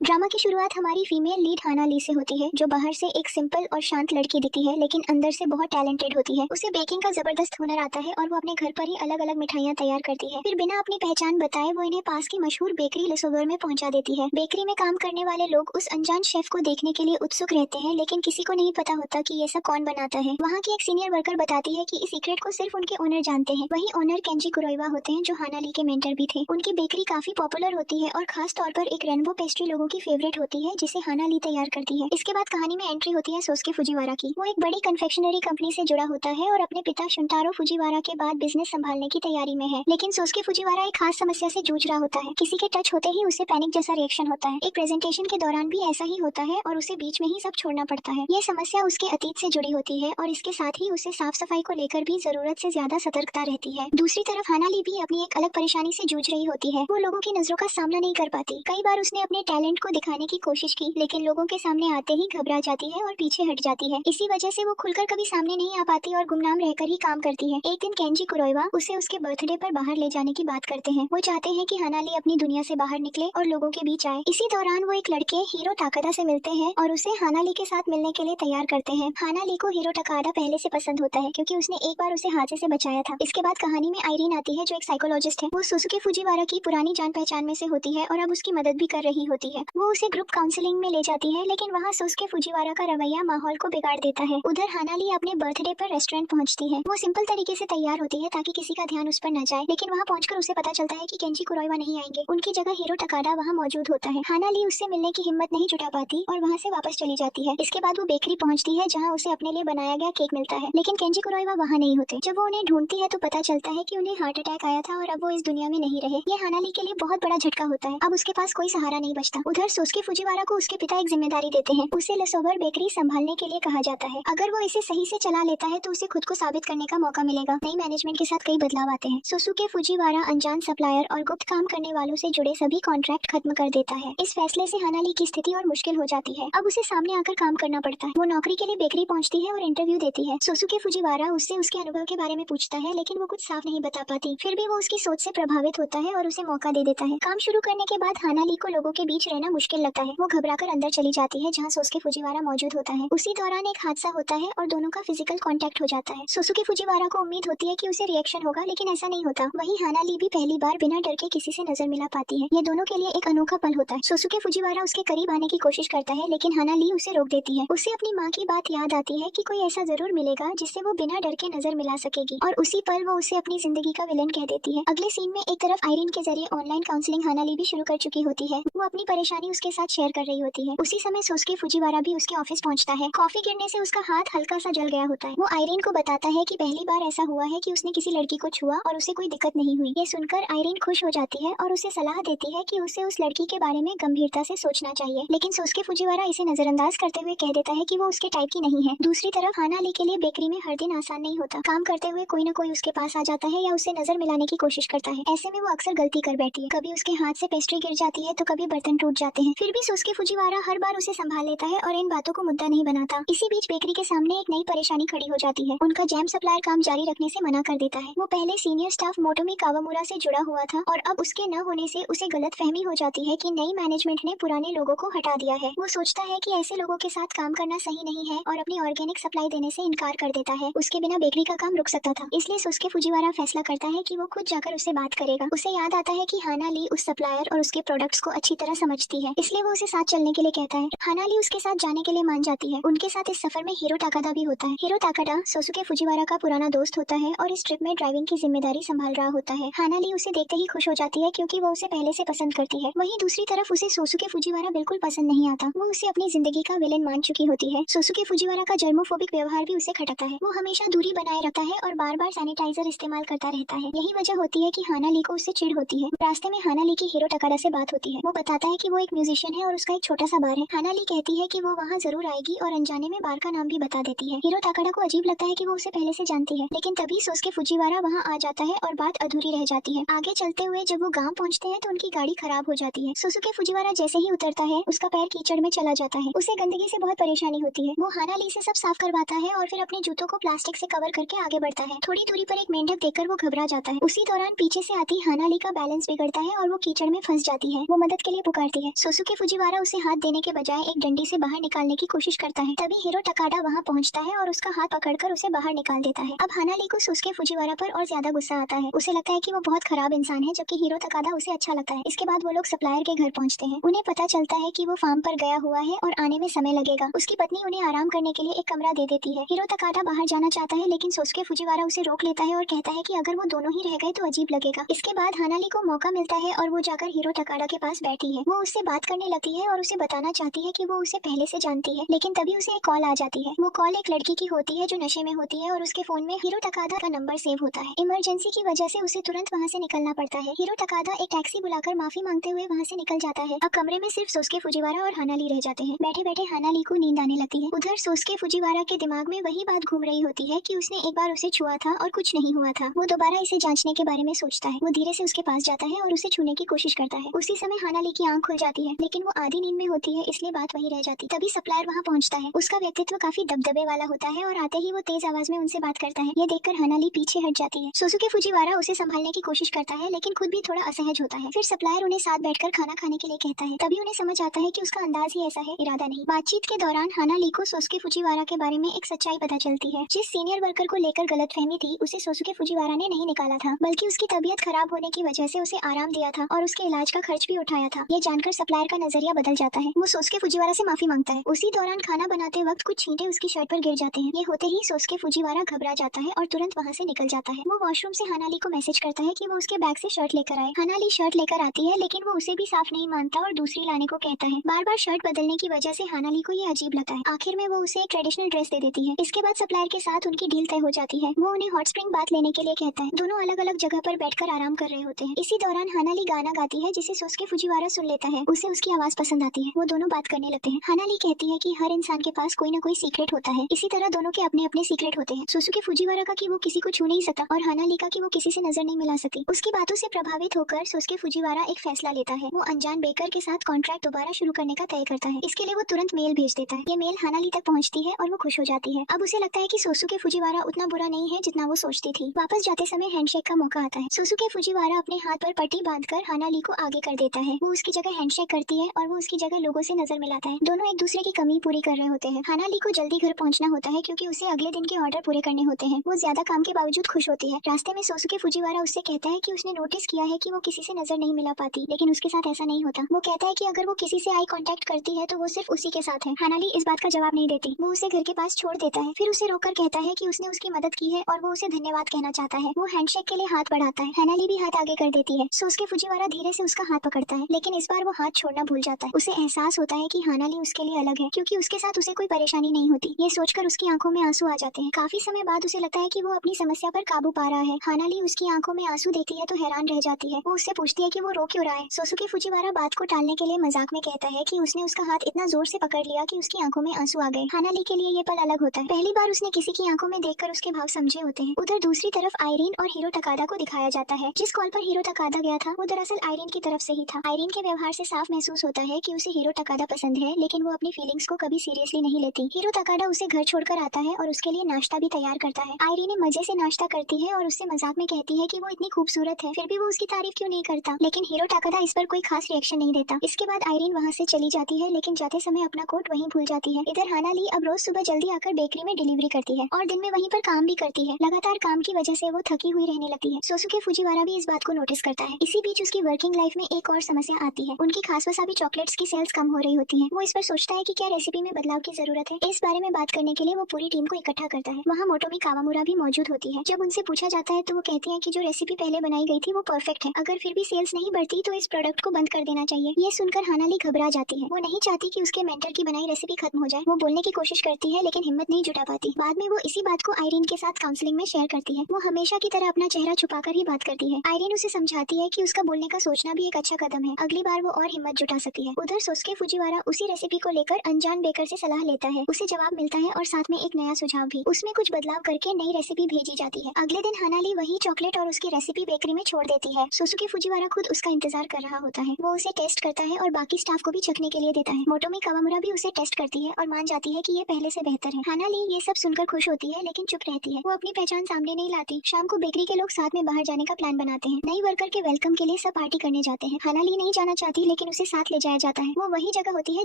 Drama की शुरुआत हमारी फीमेल लीड हाना ली से होती है, जो बाहर से एक सिंपल और शांत लड़की दिखती है, लेकिन अंदर से बहुत टैलेंटेड होती है। उसे बेकिंग का जबरदस्त हुनर आता है और वो अपने घर पर ही अलग अलग मिठाइयाँ तैयार करती है। फिर बिना अपनी पहचान बताए वो इन्हें पास की मशहूर बेकरी लेसोवर में पहुंचा देती है। बेकरी में काम करने वाले लोग उस अनजान शेफ को देखने के लिए उत्सुक रहते हैं, लेकिन किसी को नहीं पता होता कि ये सब कौन बनाता है। वहाँ की एक सीनियर वर्कर बताती है कि इस सीक्रेट को सिर्फ उनके ओनर जानते हैं। वही ओनर केंजी कुरोइवा होते हैं, जो हाना ली के मेंटर भी थे। उनकी बेकरी काफी पॉपुलर होती है और खास तौर पर एक रेनबो पेस्ट्री लोगों की फेवरेट होती है, जिसे हाना ली तैयार करती है। इसके बाद कहानी में एंट्री होती है सोस्के फुजीवारा की। वो एक बड़ी कन्फेक्शनरी कंपनी से जुड़ा होता है और अपने पिता शुंटारो फुजीवारा के बाद बिजनेस संभालने की तैयारी में है। लेकिन सोस्के फुजीवारा एक खास समस्या से जूझ रहा होता है। किसी के टच होते ही उसे पैनिक जैसा रिएक्शन होता है। एक प्रेजेंटेशन के दौरान भी ऐसा ही होता है और उसे बीच में ही सब छोड़ना पड़ता है। ये समस्या उसके अतीत से जुड़ी होती है और इसके साथ ही उसे साफ सफाई को लेकर भी जरूरत से ज्यादा सतर्कता रहती है। दूसरी तरफ हाना ली भी अपनी एक अलग परेशानी से जूझ रही होती है। वो लोगों की नजरों का सामना नहीं कर पाती। कई बार उसने अपने टैलेंट को दिखाने की कोशिश की, लेकिन लोगों के सामने आते ही घबरा जाती है और पीछे हट जाती है। इसी वजह से वो खुलकर कभी सामने नहीं आ पाती और गुमनाम रहकर ही काम करती है। एक दिन केंजी कुरोइवा उसे उसके बर्थडे पर बाहर ले जाने की बात करते हैं। वो चाहते हैं कि हाना ली अपनी दुनिया से बाहर निकले और लोगों के बीच आए। इसी दौरान वो एक लड़के हीरो टाकाडा से मिलते हैं और उसे हाना ली के साथ मिलने के लिए तैयार करते हैं। हाना ली को हीरो टाकाडा पहले से पसंद होता है, क्योंकि उसने एक बार उसे हादसे से बचाया था। इसके बाद कहानी में आयरीन आती है, जो एक साइकोलॉजिस्ट है। वो सुसुके फुजीवारा की पुरानी जान पहचान में से होती है और अब उसकी मदद भी कर रही होती है। वो उसे ग्रुप काउंसलिंग में ले जाती है, लेकिन वहाँ सुसुके फुजीवारा का रवैया माहौल को बिगाड़ देता है। उधर हाना ली अपने बर्थडे पर रेस्टोरेंट पहुंचती है। वो सिंपल तरीके से तैयार होती है ताकि किसी का ध्यान उस पर न जाए, लेकिन वहाँ पहुंचकर उसे पता चलता है कि केंजी कुरोइवा नहीं आएंगे। उनकी जगह हीरो टाकाडा वहाँ मौजूद होता है। हाना ली उससे मिलने की हिम्मत नहीं जुटा पाती और वहाँ से वापस चली जाती है। इसके बाद वो बेकरी पहुंचती है, जहाँ उसे अपने लिए बनाया गया केक मिलता है, लेकिन केंजी कुरोइवा वहाँ नहीं होते। जब वो उन्हें ढूंढती है तो पता चलता है कि उन्हें हार्ट अटैक आया था और अब वो इस दुनिया में नहीं रहे। ये हाना ली के लिए बहुत बड़ा झटका होता है। अब उसके पास कोई सहारा नहीं बचता। उधर सोस्के फुजीवारा को उसके पिता एक जिम्मेदारी देते हैं। उसे लेसोवर बेकरी संभालने के लिए कहा जाता है। अगर वो इसे सही से चला लेता है तो उसे खुद को साबित करने का मौका मिलेगा। नई मैनेजमेंट के साथ कई बदलाव आते हैं। सोसुके फुजीवारा अनजान सप्लायर और गुप्त काम करने वालों से जुड़े सभी कॉन्ट्रैक्ट खत्म कर देता है। इस फैसले से हाना ली की स्थिति और मुश्किल हो जाती है। अब उसे सामने आकर काम करना पड़ता है। वो नौकरी के लिए बेकरी पहुंचती है और इंटरव्यू देती है। सोसुके फुजीवारा उससे उसके अनुभव के बारे में पूछता है, लेकिन वो कुछ साफ नहीं बता पाती। फिर भी वो उसकी सोच से प्रभावित होता है और उसे मौका दे देता है। काम शुरू करने के बाद हाना ली को लोगों के बीच रहना मुश्किल लगता है। वो घबराकर अंदर चली जाती है, जहाँ सोसुके फुजीवारा मौजूद होता है। उसी दौरान एक हादसा होता है और दोनों का फिजिकल कांटेक्ट हो जाता है। सोसुके फुजीवारा को उम्मीद होती है कि उसे रिएक्शन होगा, लेकिन ऐसा नहीं होता। वहीं हाना ली भी पहली बार बिना डर के किसी से नजर मिला पाती है। ये दोनों के लिए एक अनोखा पल होता है। सोसुके फुजीवारा उसके करीब आने की कोशिश करता है, लेकिन हाना ली उसे रोक देती है। उसे अपनी माँ की बात याद आती है कि कोई ऐसा जरूर मिलेगा जिससे वो बिना डर के नजर मिला सकेगी, और उसी पल वो उसे अपनी जिंदगी का विलन कह देती है। अगले सीन में एक तरफ आयरीन के जरिए ऑनलाइन काउंसलिंग हाना ली भी शुरू कर चुकी होती है। वो अपनी परेशानी उसके साथ शेयर कर रही होती है। उसी समय सोसुके फुजीवारा भी उसके ऑफिस पहुंचता है। कॉफी गिरने से उसका हाथ हल्का सा जल गया होता है। वो आयरीन को बताता है कि पहली बार ऐसा हुआ है कि उसने किसी लड़की को छुआ और उसे कोई दिक्कत नहीं हुई। ये सुनकर आयरीन खुश हो जाती है और उसे सलाह देती है कि उसे उस लड़की के बारे में गंभीरता से सोचना चाहिए, लेकिन सोसुके फुजीवारा इसे नजरअंदाज करते हुए कह देता है कि वो उसके टाइप की नहीं है। दूसरी तरफ हाना ली के लिए बेकरी में हर दिन आसान नहीं होता। काम करते हुए कोई न कोई उसके पास आ जाता है या उसे नजर मिलाने की कोशिश करता है। ऐसे में वो अक्सर गलती कर बैठती है। कभी उसके हाथ से पेस्ट्री गिर जाती है तो कभी बर्तन टूट जाते हैं। फिर भी सोसुके फुजीवारा हर बार उसे संभाल लेता है और इन बातों को मुद्दा नहीं बनाता। इसी बीच बेकरी के सामने एक नई परेशानी खड़ी हो जाती है। उनका जैम सप्लायर काम जारी रखने से मना कर देता है। वो पहले सीनियर स्टाफ मोटोमी कावामुरा से जुड़ा हुआ था और अब उसके न होने से उसे गलतफहमी हो जाती है कि नई मैनेजमेंट ने पुराने लोगों को हटा दिया है। वो सोचता है कि ऐसे लोगों के साथ काम करना सही नहीं है और अपनी ऑर्गेनिक सप्लाई देने से इनकार कर देता है। उसके बिना बेकरी का काम रुक सकता था, इसलिए सोसुके फुजीवारा फैसला करता है कि वो खुद जाकर उससे बात करेगा। उसे याद आता है कि हाना ली उस सप्लायर और उसके प्रोडक्ट्स को अच्छी तरह समझती है, इसलिए वो उसे साथ चलने के लिए कहता है। हाना ली उसके साथ जाने के लिए मान जाती है। उनके साथ इस सफर में हीरो टाकाडा भी होता है। हीरो टाकाडा सोसुके फुजीवारा का पुराना दोस्त होता है और इस ट्रिप में ड्राइविंग की जिम्मेदारी संभाल रहा होता है। हाना ली उसे देखते ही खुश हो जाती है, क्योंकि वो उसे पहले से पसंद करती है। वहीं दूसरी तरफ उसे सोसुके फुजीवारा बिल्कुल पसंद नहीं आता। वो उसे अपनी जिंदगी का विलेन मान चुकी होती है। सोसुके फुजीवारा का जर्मोफोबिक व्यवहार भी उसे खटकता है। वो हमेशा दूरी बनाए रखता है और बार बार सैनिटाइजर इस्तेमाल करता रहता है। यही वजह होती है कि हाना ली को उससे चिढ़ होती है। रास्ते में हाना ली की हीरो टाकाडा से बात होती है। वो बताता है कि वो एक म्यूजिशियन है और उसका एक छोटा सा बार है। हाना ली कहती है कि वो वहाँ जरूर आएगी और अनजाने में बार का नाम भी बता देती है। हीरो टाकाडा को अजीब लगता है कि वो उसे पहले से जानती है, लेकिन तभी सोसुके फुजीवारा वहाँ आ जाता है और बात अधूरी रह जाती है। आगे चलते हुए जब वो गाँव पहुँचते हैं तो उनकी गाड़ी खराब हो जाती है। सोसुके फुजीवारा जैसे ही उतरता है उसका पैर कीचड़ में चला जाता है। उसे गंदगी से बहुत परेशानी होती है। वो हाना ली से सब साफ करवाता है और फिर अपने जूतों को प्लास्टिक से कवर करके आगे बढ़ता है। थोड़ी दूरी पर एक मेंढक देखकर वो घबरा जाता है। उसी दौरान पीछे से आती हाना ली का बैलेंस बिगड़ता है और वो कीचड़ में फंस जाती है। वो मदद के लिए पुकारती है, है। सोसुके फुजिवारा उसे हाथ देने के बजाय एक डंडी से बाहर निकालने की कोशिश करता है। तभी हिरो टकाडा वहाँ पहुँचता है और उसका हाथ पकड़कर उसे बाहर निकाल देता है। अब हानाली को सोसुके फुजिवारा पर और ज्यादा गुस्सा आता है। उसे लगता है कि वो बहुत खराब इंसान है, जबकि हिरो टकाडा उसे अच्छा लगता है। इसके बाद वो लोग सप्लायर के घर पहुँचते हैं। उन्हें पता चलता है कि वो फार्म पर गया हुआ है और आने में समय लगेगा। उसकी पत्नी उन्हें आराम करने के लिए एक कमरा दे देती है। हिरो टकाडा बाहर जाना चाहता है, लेकिन सोसुके फुजिवारा उसे रोक लेता है और कहता है कि अगर वो दोनों ही रह गए तो अजीब लगेगा। इसके बाद हानाली को मौका मिलता है और वो जाकर हिरो टकाडा के पास बैठी है। वो उससे बात करने लगती है और उसे बताना चाहती है कि वो उसे पहले से जानती है, लेकिन तभी उसे एक कॉल आ जाती है। वो कॉल एक लड़की की होती है जो नशे में होती है और उसके फोन में हिरो टकाडा का नंबर सेव होता है। इमरजेंसी की वजह से उसे तुरंत वहाँ से निकलना पड़ता है। हिरो टकाडा एक टैक्सी बुलाकर माफी मांगते हुए वहाँ से निकल जाता है। अब कमरे में सिर्फ सोसुके फुजिवारा और हानाली रह जाते हैं। बैठे बैठे हानाली को नींद आने लगती है। उधर सोसुके फुजिवारा के दिमाग में वही बात घूम रही होती है कि उसने एक बार उसे छुआ था और कुछ नहीं हुआ था। वो दोबारा इसे जांचने के बारे में सोचता है। वो धीरे से उसके पास जाता है और उसे छूने की कोशिश करता है। उसी समय हानाली की आंख खुल जाती है, लेकिन वो आधी नींद में होती है, इसलिए बात वही रह जाती। तभी सप्लायर वहाँ पहुँचता है। उसका व्यक्तित्व काफी दबदबे वाला होता है और आते ही वो तेज आवाज में उनसे बात करता है। ये देखकर हानाली पीछे हट जाती है। सोसुके फुजिवारा उसे संभालने की कोशिश करता है, लेकिन खुद भी थोड़ा असहज होता है। फिर सप्लायर उन्हें साथ बैठकर खाना खाने के लिए कहता है। तभी उन्हें समझ आता है कि उसका अंदाज ही ऐसा है, इरादा नहीं। बातचीत के दौरान हानाली को सोसुके फुजिवारा के बारे में एक सच्चाई पता चलती है। जिस सीनियर वर्कर को लेकर गलतफहमी थी, उसे सोसुके फुजिवारा ने नहीं निकाला था, बल्कि उसकी तबीयत खराब होने की वजह से उसे आराम दिया था और उसके इलाज का खर्च भी उठाया था। ये जानकर सप्लायर का नजरिया बदल जाता है। वो सोसुके फुजिवारा से माफी मांगता है। उसी दौरान खाना बनाते वक्त कुछ छींटे उसकी शर्ट पर गिर जाते हैं। ये होते ही सोसुके फुजिवारा घबरा जाता है और तुरंत वहाँ से निकल जाता है। वो वॉशरूम से हानाली को मैसेज करता है कि वो उसके बैग से शर्ट लेकर आए। हानाली शर्ट लेकर आती है, लेकिन वो उसे भी साफ नहीं मानता और दूसरी लाने को कहता है। बार बार शर्ट बदलने की वजह से हानाली को ये अजीब लगता है। आखिर में वो उसे एक ट्रेडिशनल ड्रेस दे देती है। इसके बाद सप्लायर के साथ उनकी डील तय हो जाती है। वो उन्हें हॉट स्प्रिंग बाथ लेने के लिए कहता है। दोनों अलग अलग जगह पर बैठकर आराम कर रहे होते हैं। इसी दौरान हानाली गाना गाती है, जिसे सोसुके फुजिवारा सुन लेता है। उसे उसकी आवाज पसंद आती है। वो दोनों बात करने लगते हैं। हानाली कहती है कि हर इंसान के पास कोई न कोई सीक्रेट होता है, इसी तरह दोनों के अपने अपने सीक्रेट होते हैं। सोसुके फुजिवारा का कि वो किसी को छू नहीं सकता और हानाली का कि वो किसी से नजर नहीं मिला सकती। उसकी बातों से प्रभावित होकर सोसुके फुजिवारा एक फैसला लेता है। वो अनजान बेकर के साथ कॉन्ट्रैक्ट दोबारा शुरू करने का तय करता है। इसके लिए वो तुरंत मेल भेज देता है। ये मेल हानाली तक पहुंचती है और वो खुश हो जाती है। अब उसे लगता है कि सोसुके फुजिवारा उतना बुरा नहीं है जितना वो सोचती थी। वापस जाते समय हैंडशेक का मौका आता है। सोसुके फुजिवारा अपने हाथ पर पट्टी बांधकर हानाली को आगे कर देता है। वो उसकी जगह हैंडशेक करती है और वो उसकी जगह लोगों से नजर मिलाता है। दोनों एक दूसरे की कमी पूरी कर रहे होते हैं। हानाली को जल्दी घर पहुंचना होता है क्योंकि उसे अगले दिन के ऑर्डर पूरे करने होते हैं। वो ज्यादा काम के बावजूद खुश होती है। रास्ते में सोसुके फुजिवारा उससे कहता है कि उसने नोटिस किया है कि वो किसी से नजर नहीं मिला पाती, लेकिन उसके साथ ऐसा नहीं होता। वो कहता है कि अगर वो किसी से आई कांटेक्ट करती है तो वो सिर्फ उसी के साथ है। हानाली इस बात का जवाब नहीं देती। वो उसे घर के पास छोड़ देता है। फिर उसे रोककर कहता है कि उसने उसकी मदद की है और वो उसे धन्यवाद कहना चाहता है। वो हैंडशेक के लिए हाथ बढ़ाता है। हानाली भी हाथ आगे कर देती है। सोसुके फुजिवारा धीरे से उसका हाथ पकड़ता है, लेकिन इस बार वो हाथ छोड़ना भूल जाता है। उसे एहसास होता है कि हानाली उसके लिए अलग है, क्योंकि उसके साथ उसे कोई परेशानी नहीं होती। ये सोचकर उसकी आंखों में आंसू आ जाते हैं। काफी समय बाद उसे लगता है कि वो अपनी समस्या पर काबू पा रहा है। हानाली उसकी आंखों में आंसू देखती है तो हैरान रह जाती है। वो उससे पूछती है कि वो रो क्यों रहा है। सोसुके फुजिवारा बात को टालने के लिए मजाक में कहता है कि उसने उसका हाथ इतना जोर से पकड़ लिया कि उसकी आंखों में आंसू आ गए। हानाली के लिए ये पल अलग होता है। पहली बार उसने किसी की आंखों में देखकर उसके भाव समझे होते हैं। उधर दूसरी तरफ आयरीन और हिरो टकाडा को दिखाया जाता है। जिस कॉल पर हिरो टकाडा गया था वो दरअसल आयरीन की तरफ से ही था। आयरीन के व्यवहार से साफ महसूस होता है कि उसे हिरो टकाडा पसंद है, लेकिन वो अपनी फीलिंग्स को कभी सीरियसली नहीं लेती। हिरो टकाडा उसे घर छोड़कर आता है और उसके लिए नाश्ता भी तैयार करता है। आयरीन मजे से नाश्ता करती है और उससे मजाक में कहती है कि वो इतनी खूबसूरत है, फिर भी वो उसकी तारीफ क्यों नहीं करता। लेकिन हिरो टकाडा इस पर कोई खास रिएक्शन नहीं देता। इसके बाद आयरीन वहाँ से चली जाती है, लेकिन जाते समय अपना कोट वहीं भूल जाती है। इधर हानाली अब रोज सुबह जल्दी आकर बेकरी में डिलीवरी करती है और दिन में वहीं पर काम भी करती है। लगातार काम की वजह से वो थकी हुई रहने लगती है। सोसुके फुजिवारा भी इस बात को नोटिस करता है। इसी बीच उसकी वर्किंग लाइफ में एक और समस्या आती है। उनकी खास वसाबी चॉकलेट्स की सेल्स कम हो रही होती है। वो इस पर सोचता है कि क्या रेसिपी में बदलाव की जरूरत है। इस बारे में बात करने के लिए वो पूरी टीम को इकट्ठा करता है। वहाँ मोटोमी कावामुरा भी मौजूद होती है। जब उनसे पूछा जाता है तो वो कहती है कि जो रेसिपी पहले बनाई गई थी वो परफेक्ट है। अगर फिर भी सेल्स नहीं बढ़ती तो इस प्रोडक्ट को बंद कर देना चाहिए। ये सुनकर हानाली घबरा जाती है। वो नहीं चाहती कि उसके मेंटर की बनाई रेसिपी खत्म हो जाए। वो बोलने की कोशिश करती है, लेकिन हिम्मत नहीं जुटा पाती। बाद में वो इसी बात को आयरीन के साथ काउंसलिंग में शेयर करती है। वो हमेशा की तरह अपना चेहरा छुपाकर ही बात करती है। आयरीन उसे समझाती है कि उसका बोलने का सोचना भी एक अच्छा कदम है। अगली बार वो और हिम्मत जुटा सकती है। उधर सोसुके फुजिवारा उसी रेसिपी को लेकर अनजान बेकर से सलाह लेता है। उसे जवाब मिलता है और साथ में एक नया सुझाव भी। उसमें कुछ बदलाव करके नई रेसिपी भेजी जाती है। अगले दिन हानाली वही चॉकलेट और उसकी रेसिपी बेकरी में छोड़ देती है। सोसुके फुजिवारा खुद उसका इंतजार कर रहा होता है। वो उसे टेस्ट करता है और बाकी स्टाफ को भी चखने के लिए देता है। मोटोमी कावामुरा भी उसे टेस्ट करती है और मान जाती है कि ये पहले से बेहतर है। हानाली ये सब सुनकर खुश होती है, लेकिन चुप रहती है। वो अपनी पहचान सामने नहीं लाती। शाम को बेकरी के लोग साथ में बाहर जाने का प्लान बनाते हैं। नई वर्कर के वेलकम के लिए सब पार्टी करने जाते हैं। हानाली नहीं जाना चाहती, लेकिन उसे साथ ले जाया जाता है। वो वही जगह होती है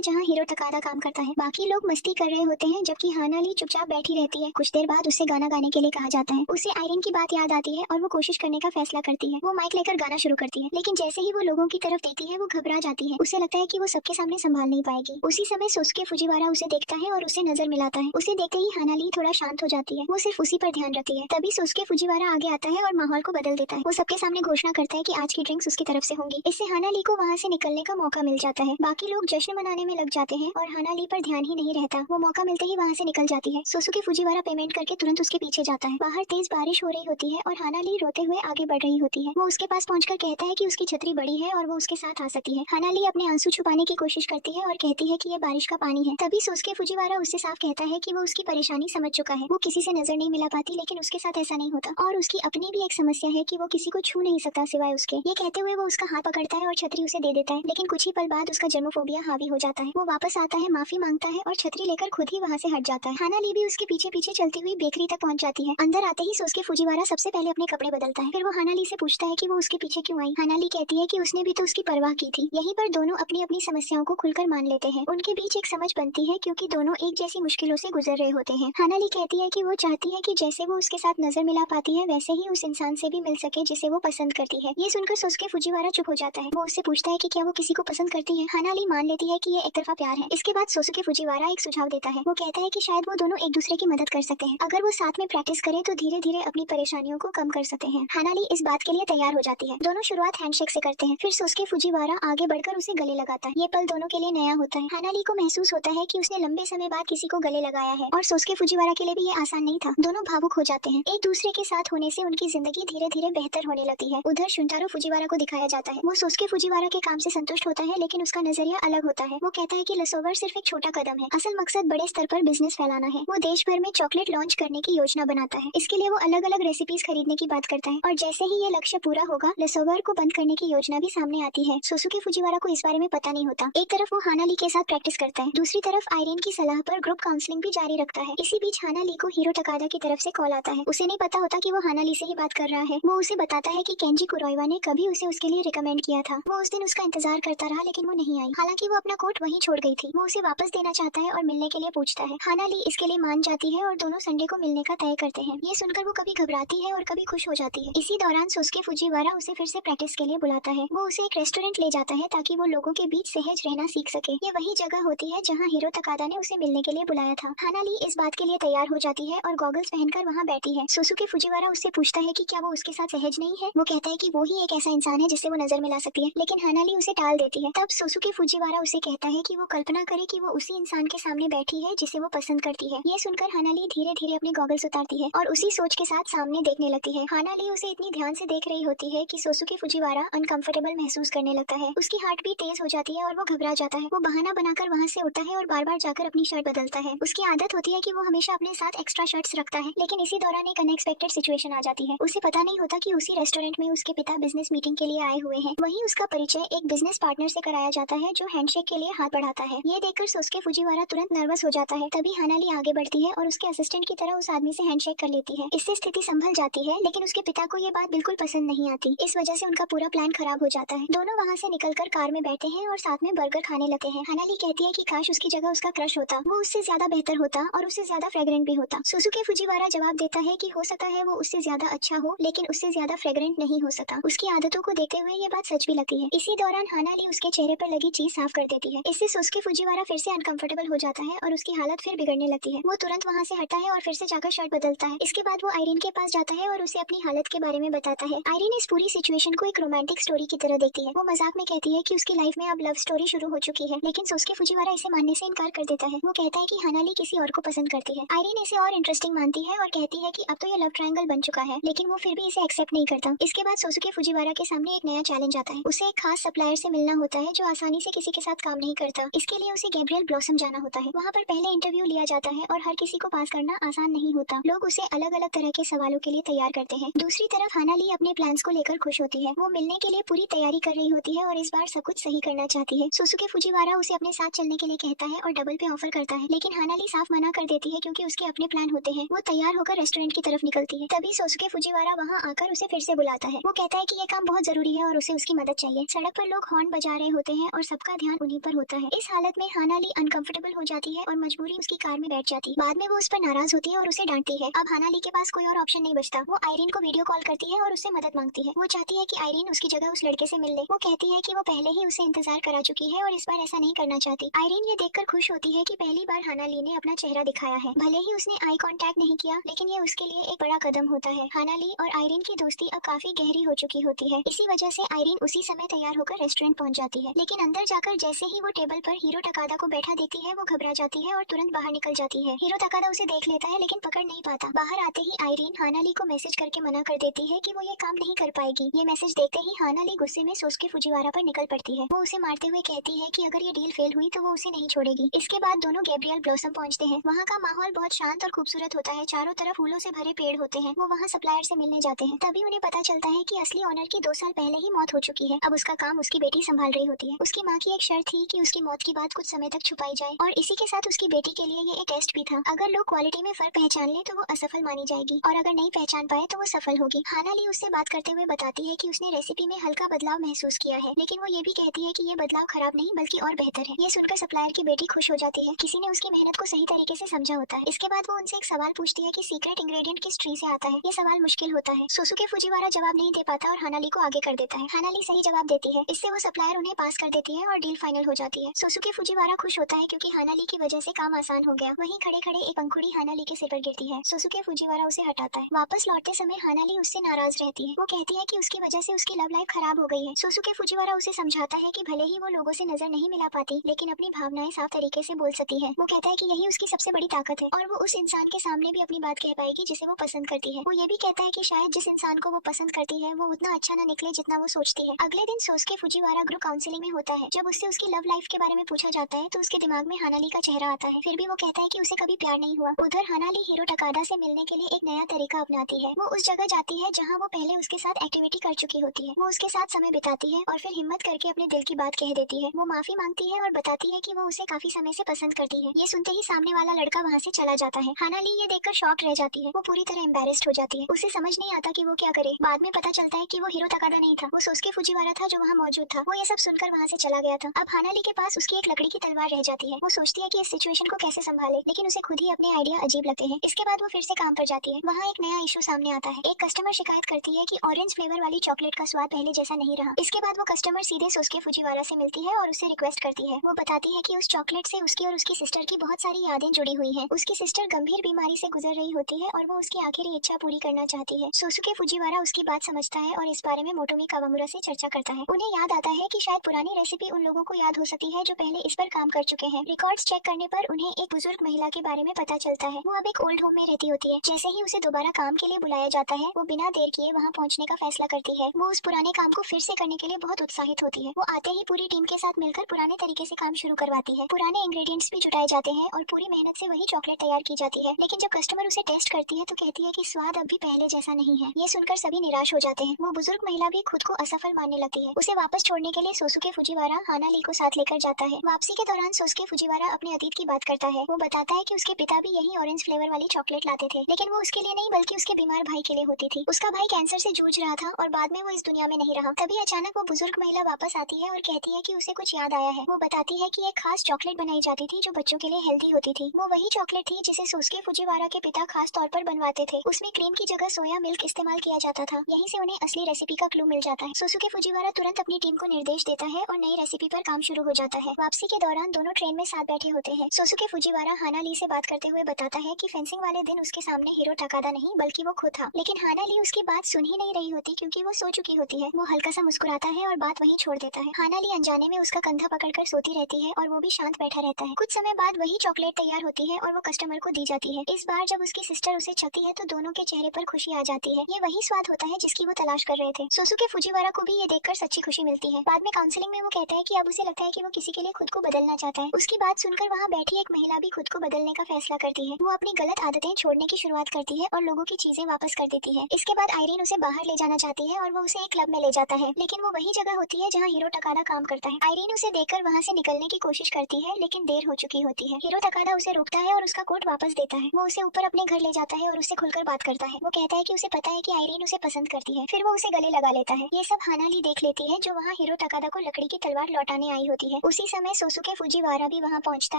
जहाँ हीरो तकादा काम करता है। बाकी लोग मस्ती कर रहे होते हैं जबकि हानाली चुपचाप बैठी रहती है। कुछ देर बाद उसे गाना गाने के लिए कहा जाता है। उसे आयरन की बात याद आती है और वो कोशिश करने का फैसला करती है। वो माइक लेकर गाना शुरू करती है, लेकिन जैसे ही वो लोगों की तरफ देखती है वो घबरा जाती है। उसे लगता है कि वो सबके सामने संभाल नहीं पाएगी। उसी समय सोसुके फुजिवारा उसे देखता है और उसे नजर मिलाता है। उसे देखते ही हानाली थोड़ा शांत हो जाती है। वो सिर्फ उसी पर ध्यान रखती है। तभी सोसुके फुजिवारा आगे आता है और माहौल को बदल देता है। वो सबके सामने घोषणा करता है कि आज की ड्रिंक्स उसकी तरफ से होंगी। इससे हानाली को वहाँ से निकलने का मौका मिल जाता है। बाकी लोग जश्न मनाने में लग जाते हैं और हानाली पर ध्यान ही नहीं रहता। वो मौका मिलते ही वहाँ से निकल जाती है। सोसुके फुजिवारा पेमेंट करके तुरंत उसके पीछे जाता है। बाहर तेज बारिश हो रही होती है और हानाली रोते हुए आगे बढ़ रही होती है। वो उसके पास पहुंचकर कहता है कि उसकी छतरी बड़ी है और वो उसके साथ आ सकती है। हानाली अपने आंसू छुपाने की कोशिश करती है और कहती है कि ये बारिश का पानी है। तभी सोसुके फुजिवारा उससे साफ कहता है कि वो उसकी परेशानी समझ चुका है। वो किसी से नजर नहीं मिला पाती, लेकिन उसके साथ ऐसा नहीं होता और उसकी अपनी भी एक समस्या है कि वो किसी को छू नहीं सकता सिवाय उसके। ये कहते हुए वो उसका हाथ पकड़ता है और छतरी उसे दे देता है, लेकिन कुछ ही पल बाद उसका जर्मोफोबिया हावी हो जाता है। वो वापस आता है, माफी मांगता है और छतरी लेकर खुद ही वहाँ से हट जाता है। हानाली भी उसके पीछे पीछे चलती हुई बेकरी तक पहुंच जाती है। अंदर आते ही सोसुके फुजिवारा सबसे पहले अपने कपड़े बदलता है। फिर वो हानाली से पूछता है कि वो उसके पीछे क्यों आई। हानाली कहती है कि उसने भी तो उसकी परवाह की थी। यहीं पर दोनों अपनी अपनी समस्याओं को खुलकर मान लेते हैं। उनके बीच एक समझ बनती है क्योंकि दोनों एक जैसी मुश्किलों से गुजर रहे होते हैं। हानाली कहती है कि वो चाहती है कि जैसे वो उसके साथ नजर मिला पाती है वैसे ही उस इंसान से भी मिल सके जिसे वो पसंद करती है। ये सुनकर सोसुके फुजिवारा चुप हो जाता है। वो उससे पूछता है कि क्या वो किसी को पसंद करती है। हानाली मान लेती है कि ये एक तरफा प्यार है। इसके बाद सोसुके फुजिवारा एक सुझाव देता है। वो कहता है कि शायद वो दोनों एक दूसरे की मदद कर सकते हैं। अगर वो साथ में प्रैक्टिस करें तो धीरे धीरे अपनी परेशानियों को कम कर सकते हैं। हानाली इस बात के लिए तैयार हो जाती है। दोनों शुरुआत हैंडशेक से करते हैं। फिर सोसुके फुजिवारा आगे बढ़कर उसे गले लगाता है। ये पल दोनों के लिए नया होता है। हानाली को महसूस होता है कि उसने लंबे समय बाद किसी को गले लगाया है और सोसुके फुजिवारा के लिए भी ये आसान नहीं था। दोनों भावुक हो जाते हैं। एक दूसरे के साथ होने से उनकी जिंदगी धीरे धीरे बेहतर होने लगती है। उधर शुंटारो फुजिवारा को दिखाया जाता है। वो सोसुके फुजिवारा के काम से संतुष्ट होता है, लेकिन उसका नजरिया अलग होता है। वो कहता है कि लसोवर सिर्फ एक छोटा कदम है, असल मकसद बड़े स्तर पर बिजनेस फैलाना है। वो देश भर में चॉकलेट लॉन्च करने की योजना बनाता है। इसके लिए वो अलग अलग रेसिपीज खरीदने की बात करता है और जैसे ही ये लक्ष्य पूरा होगा लसोवर को बंद करने की योजना भी सामने आती है। सोसुके फुजिवारा को इस बारे में पता नहीं होता। एक तरफ वो हानाली के साथ प्रैक्टिस करता है, दूसरी तरफ आयरन की सलाह पर ग्रुप काउंसलिंग भी जारी रखता है। इसी बीच हानाली को हीरो तकादा की तरफ से कॉल आता है। उसे नहीं पता होता कि वो हानाली से ही बात कर रहा है। वो उसे बताता है कि केंजी कुरोइवा ने कभी उसे उसके लिए रिकमेंड किया था। वो उस दिन उसका इंतजार करता रहा, लेकिन वो नहीं आई। हालांकि वो अपना कोट वहीं छोड़ गई थी। वो उसे वापस देना चाहता है और मिलने के लिए पूछता है। हानाली इसके लिए मान जाती है और दोनों संडे को मिलने का तय करते हैं। ये सुनकर वो कभी घबराती है और कभी खुश हो जाती है। इसी दौरान सोसुके फुजिवारा उसे फिर से प्रैक्टिस के लिए बुलाता है। वो उसे एक रेस्टोरेंट ले जाता है ताकि वो लोगों के बीच सहज रहना सीख सके। ये वही जगह होती है जहाँ हीरो तकादा ने उसे मिलने के लिए बुलाया था। हानाली इस बात के लिए तैयार हो जाती है और गॉगल्स पहनकर वहाँ बैठी है। सोसुके फुजिवारा उससे पूछता है कि क्या वो उसके साथ सहज नहीं है। वो कहता है कि वो ही एक ऐसा इंसान है जिससे वो नजर मिला सकती है, लेकिन हानाली उसे टाल देती है। तब सोसुके फुजिवारा उसे कहता है कि वो कल्पना करे कि वो उसी इंसान के सामने बैठी है जिसे वो पसंद करती है। ये सुनकर हानाली धीरे धीरे अपने गॉगल्स उतारती है और उसी सोच के साथ सामने देखने लगती है। हानाली उसे इतनी ध्यान से देख रही होती है कि सोसुके फुजिवारा अनकंफर्टेबल महसूस करने लगता है। उसकी हार्ट बीट तेज हो जाती है और वो घबरा जाता है। वो बहाना बनाकर वहाँ से उठता है और बार बार जाकर अपनी शर्ट बदलता है। उसकी आदत होती है कि वो हमेशा अपने साथ एक्स्ट्रा शर्ट्स रखता है, लेकिन इसी दौरान एक अनएक्सपेक्टेड सिचुएशन आ जाती है। उसे पता नहीं होता कि उसी रेस्टोरेंट में उसके पिता बिजनेस मीटिंग के लिए आए हुए हैं। वहीं उसका परिचय एक बिजनेस पार्टनर से कराया जाता है जो हैंडशेक के लिए हाथ बढ़ाता है। ये देखकर सोसुके फुजिवारा तुरंत नर्वस हो जाता है। तभी हानाली आगे बढ़ती है और उसके असिस्टेंट की तरह उस आदमी से हैंडशेक कर लेती है। इससे स्थिति संभल जाती है, लेकिन उसके पिता को ये बात बिल्कुल पसंद नहीं आती। इस वजह से उनका पूरा प्लान खराब हो जाता है। दोनों वहाँ से निकलकर कार में बैठे हैं और साथ में बर्गर खाने लगते हैं। हानाली कहती है कि काश उसकी जगह उसका क्रश होता, वो उससे ज्यादा बेहतर होता और उससे ज्यादा फ्रेग्रेंट भी होता। सोसुके फुजिवारा जवाब देता है कि हो सकता है वो उससे ज्यादा अच्छा हो, लेकिन उससे ज्यादा फ्रेग्रेंट नहीं हो सकता। उसकी आदतों को देखते हुए ये बात सच भी लगती है। इसी दौरान हानाली उसके चेहरे पर लगी चीज साफ कर देती है। इससे सोसुके फुजिवारा फिर से अनकंफर्टेबल हो जाता है और उसकी हालत फिर बिगड़ने लगती है। वो तुरंत वहाँ से हटता है और फिर से जाकर शर्ट बदलता है। इसके बाद वो आयरन के पास जाता है और उसे अपनी हालत के बारे में बताता है। आयरन इस पूरी सिचुएशन को एक रोमांटिक स्टोरी की तरह देखती है। वो मजाक में कहती है कि उसकी लाइफ में अब लव स्टोरी शुरू हो चुकी है, लेकिन सोसुके फुजिवारा इसे मानने से इनकार कर देता है। वो कहता है कि हानाली किसी और को पसंद करती है। आयरन इसे और इंटरेस्टिंग मानती है और कहती है कि अब तो ये लव ट्रायंगल बन चुका है, लेकिन वो फिर भी इसे एक्सेप्ट नहीं करता। इसके बाद सोसुके फुजिवारा के सामने एक नया चैलेंज आता है। उसे एक खास सप्लायर से मिलना होता है जो आसानी से किसी के साथ काम नहीं करता। इसके लिए उसे गैब्रियल ब्लॉसम जाना होता है। वहाँ पर पहले इंटरव्यू लिया जाता है और हर किसी को पास करना आसान नहीं होता। लोग उसे अलग अलग तरह के सवालों के लिए तैयार करते हैं। दूसरी तरफ हानाली अपने प्लान्स को लेकर खुश होती है। वो मिलने के लिए पूरी तैयारी कर रही होती है और इस बार सब कुछ सही करना चाहती है। सोसुके फुजिवारा उसे अपने साथ चलने के लिए कहता है और डबल पे ऑफर करता है, लेकिन हानाली साफ मना कर देती है क्योंकि उसके अपने प्लान होते हैं। वो तैयार होकर रेस्टोरेंट की तरफ निकलती है। तभी सोसुके फुजिवारा वहाँ आकर उसे फिर से बुलाता है। वो कहता है कि ये काम बहुत जरूरी है और उसे उसकी मदद चाहिए। सड़क पर लोग हॉर्न हॉर्न बजा रहे होते हैं और सबका ध्यान उन्हीं पर होता है। इस हालत में हाना ली अनकंफर्टेबल हो जाती है और मजबूरी उसकी कार में बैठ जाती है। बाद में वो उस पर नाराज होती है और उसे डांटती है। अब हाना ली के पास कोई और ऑप्शन नहीं बचता। वो आयरीन को वीडियो कॉल करती है और उससे मदद मांगती है। वो चाहती है कि आयरीन उसकी जगह उस लड़के से मिल ले। वो कहती है कि वो पहले ही उसे इंतजार करा चुकी है और इस बार ऐसा नहीं करना चाहती। आयरीन ये देखकर खुश होती है कि पहली बार हाना ली ने अपना चेहरा दिखाया है। भले ही उसने आई कांटेक्ट नहीं किया, लेकिन ये उसके लिए एक बड़ा कदम होता है। हाना ली और आयरीन की दोस्ती अब काफी गहरी हो चुकी होती है। इसी वजह से आयरीन उसी समय तैयार होकर रेस्टोरेंट पहुंच जाती है, लेकिन अंदर जाकर जैसे ही वो टेबल पर हीरो टकादा को बैठा देखती है, वो घबरा जाती है और तुरंत बाहर निकल जाती है। हीरो टकादा उसे देख लेता है लेकिन पकड़ नहीं पाता। बाहर आते ही आयरीन हाना ली को मैसेज करके मना कर देती है कि वो ये काम नहीं कर पाएगी। ये मैसेज देखते ही हाना ली गुस्से में सोसुके फुजिवारा पर निकल पड़ती है। वो उसे मारते हुए कहती है कि अगर ये डील फेल हुई तो वो उसे नहीं छोड़ेगी। इसके बाद दोनों गैब्रियल ब्लॉसम पहुंचते हैं। वहाँ का माहौल बहुत शांत और खूबसूरत होता है। चारों तरफ फूलों से भरे पेड़ होते हैं। वो वहाँ सप्लायर से मिलने जाते हैं। तभी उन्हें पता चलता है कि असली ओनर की 2 साल पहले ही मौत हो चुकी है। अब उसका काम उसकी बेटी संभाल रही होती है। उसकी माँ की एक शर्त थी कि उसकी मौत की बात कुछ समय तक छुपाई जाए, और इसी के साथ उसकी बेटी के लिए ये एक टेस्ट भी था। अगर लोग क्वालिटी में फर्क पहचान ले तो वो असफल मानी जाएगी, और अगर नहीं पहचान पाए तो वो सफल होगी। हाना ली उससे बात करते हुए बताती है कि उसने रेसिपी में हल्का बदलाव महसूस किया है, लेकिन वो ये भी कहती है कि ये बदलाव खराब नहीं बल्कि और बेहतर है। ये सुनकर सप्लायर की बेटी खुश हो जाती है। किसी ने उसकी मेहनत को सही तरीके से समझा होता है। इसके बाद वो उनसे एक सवाल पूछती है कि सीक्रेट इंग्रेडिएंट किस ट्री से आता है। ये सवाल मुश्किल होता है। सोसुके फुजिवारा जवाब नहीं दे पाता और हानाली को आगे कर देता है। हानाली सही जवाब देती है। इससे वो सप्लायर उन्हें पास कर देती है और डील फाइनल हो जाती है। सोसुके फुजिवारा खुश होता है क्योंकि हानाली की वजह से काम आसान हो गया। वहीं खड़े खड़े एक पंखुड़ी हानाली के सिर पर गिरती है। सोसुके फुजिवारा उसे हटाता है। वापस लौटते समय हानाली उससे नाराज रहती है। वो कहती है कि उसकी वजह से उसकी लव लाइफ खराब हो गई है। सोसुके फुजिवारा उसे समझाता है कि भले ही वो लोगों से नजर नहीं मिला पाती, लेकिन अपनी भावनाएं साफ तरीके से बोल सकती है। वो कहता है कि यही उसकी सबसे बड़ी ताकत है, और वो उस इंसान के सामने भी अपनी बात कह पाएगी जिसे वो पसंद करती है। वो ये भी कहता है कि शायद जिस इंसान को वो पसंद करती है वो उतना अच्छा न निकले जितना वो सोचती है। अगले दिन सोसुके फुजिवारा ग्रुप काउंसलिंग में होता है। जब उससे उसकी लव लाइफ के बारे में पूछा जाता है तो उसके दिमाग में हानाली का चेहरा आता है। फिर भी वो कहता है कि उसे कभी प्यार नहीं हुआ। उधर हानाली हीरो टकादा से मिलने के लिए एक नया तरीका अपनाती है। वो उस जगह जाती है जहाँ वो पहले उसके साथ एक्टिविटी कर चुकी होती है। वो उसके साथ समय बिताती है और फिर हिम्मत करके अपने दिल की बात कह देती है। वो माफी मांगती है और बताती है कि वो उसे काफी समय से पसंद करती है। ये सुनते ही सामने वाला लड़का वहाँ से चला जाता है। हानाली ये देखकर शॉक रह जाती है। वो पूरी तरह एम्बेरेस्ड हो जाती है। उसे समझ नहीं आता कि वो क्या करे। बाद में पता चलता है कि वो हीरो तकादा नहीं था, वो सोसुके फुजिवारा था जो वहाँ मौजूद था। वो ये सब सुनकर वहाँ से चला गया था। अब हानाली के पास उसकी एक लकड़ी की तलवार रह जाती है। वो सोचती है कि इस सिचुएशन को कैसे संभाले, लेकिन उसे खुद ही अपने आइडिया अजीब लगते हैं। इसके बाद वो फिर से काम पर जाती है। वहाँ एक नया इशू सामने आता है। एक कस्टमर शिकायत करती है कि ऑरेंज फ्लेवर वाली चॉकलेट का स्वाद पहले जैसा नहीं रहा। इसके बाद वो कस्टमर सीधे सोसुके फुजिवारा से मिलती है और उससे रिक्वेस्ट करती है। वो बताती है कि उस चॉकलेट से उसकी और उसकी सिस्टर की बहुत सारी यादें जुड़ी हुई हैं। उसकी सिस्टर गंभीर बीमारी से गुजर रही होती है और वो उसकी आखिरी इच्छा पूरी करना चाहती है। सोसुके फुजिवारा उसकी बात समझता है और इस बारे में मोटोमी कावामुरा से चर्चा करता है। उन्हें याद आता है कि शायद पुरानी रेसिपी उन लोगों को याद हो सकती है जो पहले इस पर काम कर चुके हैं। रिकॉर्ड्स चेक करने पर उन्हें एक बुजुर्ग महिला के बारे में पता चलता है। वो अब एक ओल्ड होम में रहती होती है। जैसे ही उसे दोबारा काम के लिए बुलाया जाता है, वो बिना देर किए वहाँ पहुँचने का फैसला करती है। वो उस पुराने काम को फिर से करने के लिए बहुत उत्साहित होती है। वो आते ही पूरी टीम के साथ मिलकर पुराने तरीके से काम शुरू करवाती है। पुराने इंग्रेडिएंट्स भी जुटाए जाते हैं और पूरी मेहनत से वही चॉकलेट तैयार की जाती है। लेकिन जब कस्टमर उसे टेस्ट करती है तो कहती है कि स्वाद अब भी पहले जैसा नहीं है। ये सुनकर सभी निराश हो जाते हैं। वो बुजुर्ग महिला भी खुद को असफल मानने लगती है। उसे वापस छोड़ने के लिए सोसुके फुजिवारा हानाली को साथ लेकर जाता है। वापसी के दौरान सोसुके फुजिवारा अपने अतीत की बात करता है। वो बताता है कि उसके पिता भी यही ऑरेंज फ्लेवर वाली चॉकलेट लाते थे, लेकिन वो उसके लिए नहीं बल्कि उसके बीमार भाई के लिए होती थी। उसका भाई कैंसर से जूझ रहा था और बाद में वो इस दुनिया में नहीं रहा। तभी अचानक वो बुजुर्ग महिला वापस आती है और कहती है कि उसे कुछ याद आया है। वो बताती है कि एक खास चॉकलेट बनाई जाती थी जो बच्चों के लिए हेल्दी होती थी। वो वही चॉकलेट थी जिसे सोसुके फुजिवारा के पिता खास तौर पर बनवाते थे। उसमें क्रीम की जगह सोया मिल्क इस्तेमाल किया जाता था। यहीं से उन्हें असली रेसिपी का क्लू मिल जाता है। सोसुके फुजिवारा तुरंत अपनी टीम को निर्देश देता है और नई रेसिपी पर काम शुरू हो जाता है। वापसी के दौरान दोनों ट्रेन में साथ बैठे होते हैं। सोसुके फुजिवारा हानाली से बात करते हुए बताता है कि फेंसिंग वाले दिन उसके सामने हीरो टकादा नहीं बल्कि वो खुद था, लेकिन हानाली उसकी बात सुन ही नहीं रही होती क्योंकि वो सो चुकी होती है। वो हल्का सा मुस्कुराता है और बात वहीं छोड़ देता है। हानाली अनजाने में उसका कंधा पकड़कर सोती रहती है और वो भी शांत बैठा रहता है। कुछ समय बाद वही चॉकलेट तैयार होती है और वो कस्टमर को दी जाती है। इस बार जब उसकी सिस्टर उसे छती है तो दोनों के चेहरे पर खुशी आ जाती है। ये वही स्वाद होता है जिसकी वो तलाश कर रहे थे। सोसुके फुजिवारा को भी ये देखकर सच्ची खुशी मिलती है। बाद में काउंसलिंग में वो कहता है कि अब उसे लगता है कि वो किसी के लिए खुद को बदलना चाहता है। उसकी बात सुनकर वहाँ बैठी एक महिला भी खुद को बदलने का फैसला करती है। वो अपनी गलत आदतें छोड़ने की शुरुआत करती है और लोगों की चीजें वापस कर देती है। इसके बाद आयरीन उसे बाहर ले जाना चाहती है और वो उसे एक क्लब में ले जाता है, लेकिन वो वही जगह होती है जहाँ हीरो टकादा काम करता है। आयरीन उसे देखकर वहाँ से निकलने की कोशिश करती है, लेकिन देर हो चुकी होती है। हीरो टकादा उसे रोकता है और उसका कोट वापस देता है। वो उसे ऊपर अपने घर ले जाता है और उससे खुलकर बात करता है। वो कहता है कि उसे पता है कि आयरीन उसे पसंद करती है। फिर वो उसे गले लगा लेता है। ये सब हानाली देख लेती है जो वहाँ हीरो हीरो तकादा को लकड़ी की तलवार लौटाने आई होती है। उसी समय सोसुके फुजीवारा भी वहाँ पहुँचता